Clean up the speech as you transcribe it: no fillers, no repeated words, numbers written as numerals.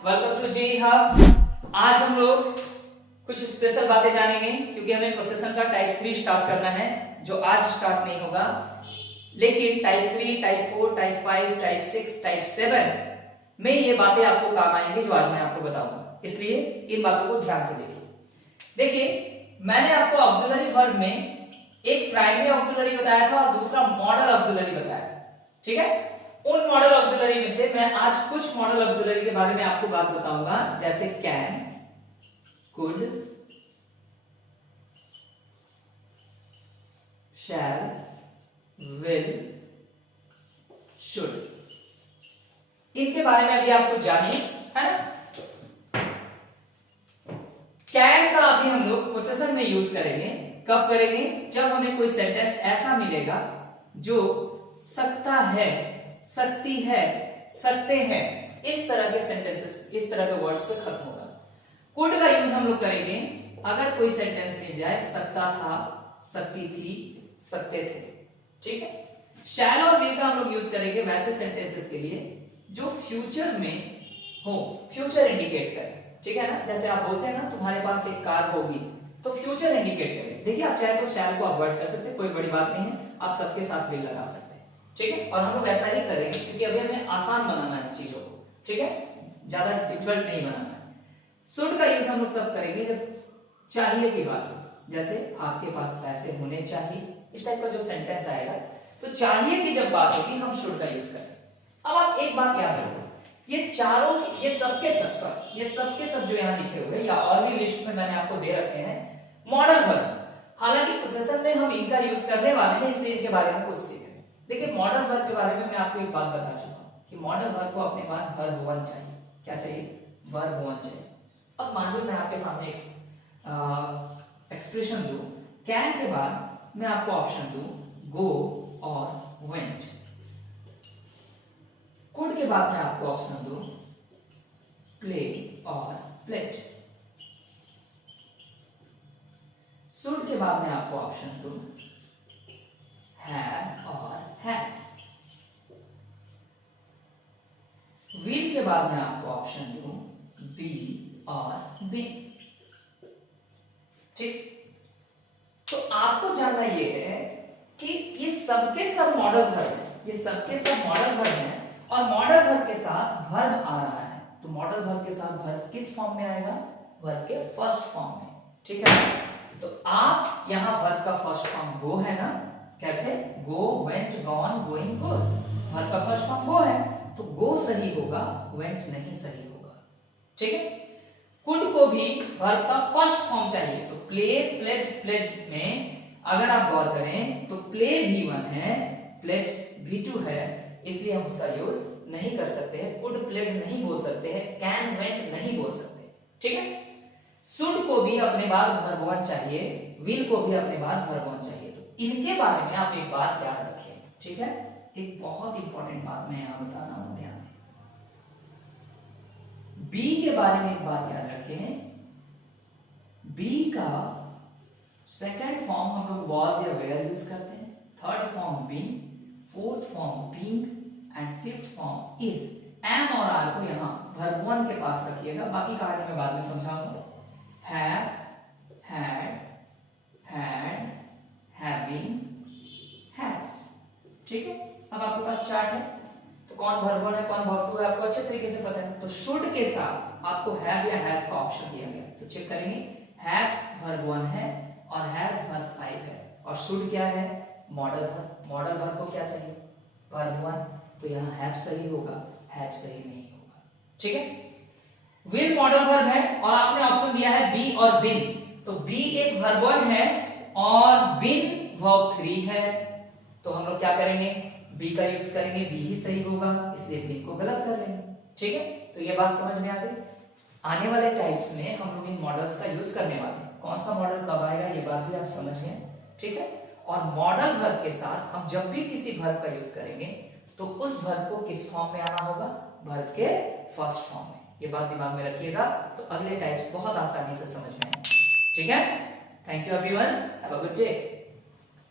Welcome to ji hub. आज हम लोग कुछ स्पेशल बातें जानेंगे क्योंकि हमें पोसेशन का टाइप 3 स्टार्ट करना है जो आज स्टार्ट नहीं होगा, लेकिन type 3, type 4, type 5, type 6, type 7 में ये बातें आपको काम आएंगी जो आज मैं आपको बताऊंगा। इसलिए इन बातों को ध्यान से देखिए, मैंने आपको ऑक्सिलरी वर्ब में एक प्राइमरी ऑक्सिलरी बताया था और दूसरा मॉडल ऑक्सिलरी बताया था। ठीक है, उन मॉडल ऑक्सिलरी में से मैं आज कुछ मॉडल ऑक्सिलरी के बारे में आपको बात बताऊंगा, जैसे can, could, shall, will, should. इनके बारे में अभी आपको जानिए, है ना। कैन का अभी हम लोग पोसेशन में यूज करेंगे। कब करेंगे? जब हमें कोई सेंटेंस ऐसा मिलेगा जो सकता है, सकती है, सकते हैं, इस तरह के सेंटेंसेस, इस तरह के वर्ड्स पे खत्म होगा। कुड का यूज हम लोग करेंगे अगर कोई सेंटेंस मिल जाए सकता था, सकती थी, सकते थे। ठीक है। शैल और विल का हम लोग यूज करेंगे वैसे सेंटेंसेस के लिए जो फ्यूचर में हो, फ्यूचर इंडिकेट करे। ठीक है ना। जैसे आप बोलते हैं ना तुम्हारे पास एक कार होगी, तो फ्यूचर इंडिकेट करे। देखिए, आप चाहे तो शैल को अवॉइड कर सकते हैं, कोई बड़ी बात नहीं है, आप सबके साथ विल लगा सकते हैं। ठीक है, और हम लोग ऐसा ही करेंगे क्योंकि अभी हमें आसान बनाना है चीजों को। ठीक है, ज्यादा डिफिकल्ट नहीं बनाना है। शुड का यूज हम लोग तब करेंगे जब चाहिए की बात हो, जैसे आपके पास पैसे होने चाहिए, इस टाइप का जो सेंटेंस आएगा, तो चाहिए की जब बात होगी हम शुड का यूज करें। अब आप एक बात याद रखो, ये चारों, ये सबके सब जो यहाँ लिखे हुए या और भी लिस्ट में मैंने आपको दे रखे हैं मॉडल वर्ब। हालांकि पोसेशन में हम इनका यूज करने वाले हैं, इसलिए इनके बारे में कुछ सीखें। देखिए, मॉडल वर्ब के बारे में मैं आपको एक बात बता चुका हूं कि मॉडल वर्ब को अपने पास वर्ब वन चाहिए। क्या चाहिए? वर्ब वन चाहिए। अब मान लो मैं आपके सामने एक्सप्रेशन दूं, कैन के बाद मैं आपको ऑप्शन दूं गो और वेंट। कुड के बाद मैं आपको ऑप्शन दूं प्ले और प्लेट। शुड के बाद मैं आपको ऑप्शन दूं हैव और हैज। विल के बाद मैं आपको ऑप्शन दूं बी और बी। ठीक, तो आपको जानना यह है कि ये सबके सब मॉडल वर्ब है, ये सबके सब मॉडल वर्ब है और मॉडल वर्ब के साथ वर्ब आ रहा है। तो मॉडल वर्ब के साथ वर्ब किस फॉर्म में आएगा? वर्ब के फर्स्ट फॉर्म में। ठीक है, तो आप यहां वर्ब का फर्स्ट फॉर्म गो है ना। कैसे? गो, वेंट, गॉन, गोइंग, गोस। वर्ब का फर्स्ट फॉर्म गो है, तो गो सही होगा, वेंट नहीं सही होगा। ठीक है। कुड को भी वर्ब का फर्स्ट फॉर्म चाहिए, तो प्ले, प्लेट, प्लेट में अगर आप गौर करें तो प्ले भी वन है, प्लेट भी टू है, इसलिए हम उसका यूज नहीं कर सकते हैं। कुड, प्लेट नहीं बोल सकते हैं, कैन, वेंट नहीं बोल सकते। ठीक है। शुड को भी अपने बाद वर्ब वन चाहिए, विल को भी अपने बाद वर्ब वन चाहिए। तो इनके बारे में आप एक बात याद रखिए। ठीक है, एक बहुत इंपॉर्टेंट बात मैं यहां बता रहा हूं, ध्यान दें। बी के बारे में एक बात याद रखें, बी का सेकंड फॉर्म हम लोग वॉज या वेयर यूज करते हैं, third form being, fourth form being and fifth form is. Am और आर को यहां वर्ब वन के पास रखिएगा, बाकी कहानी मैं बाद में समझाऊंगा। Have, had, had, having, has. ठीक है, अब आपके पास चार्ट है, तो कौन वर्ब वन है कौन वर्ब टू है आपको अच्छे तरीके से पता है। तो शुड के साथ आपको हैव या हैज का ऑप्शन दिया गया, तो चेक करेंगे। हैव वर्ब वन है और हैज वर्ब फाइव है, और शुड क्या है? Modal verb. मॉडल वर्ब को क्या चाहिए? वर्ब वन, तो यहाँ हैव सही होगा, हैज सही नहीं होगा। ठीक है। विल मॉडल वर्ब है और आपने ऑप्शन दिया है बी और बिन, तो बी एक वर्ब वन है और बिन वर्ब थ्री है, तो हम लोग क्या करेंगे? बी का यूज करेंगे, बी ही सही होगा, इसलिए बी को गलत कर लेंगे। ठीक है, तो ये बात समझ में आ गई। आने वाले टाइप्स में हम लोग इन मॉडल्स का यूज करने वाले हैं, कौन सा मॉडल कब आएगा ये बात भी आप समझ गए। ठीक है, और मॉडल वर्ब के साथ हम जब भी किसी वर्ब का यूज करेंगे तो उस वर्ब को किस फॉर्म में आना होगा? वर्ब के फर्स्ट फॉर्म में। ये बात दिमाग में रखिएगा, तो अगले टाइप्स बहुत आसानी से समझ में आएंगे। ठीक है, thank you everyone, have a good day.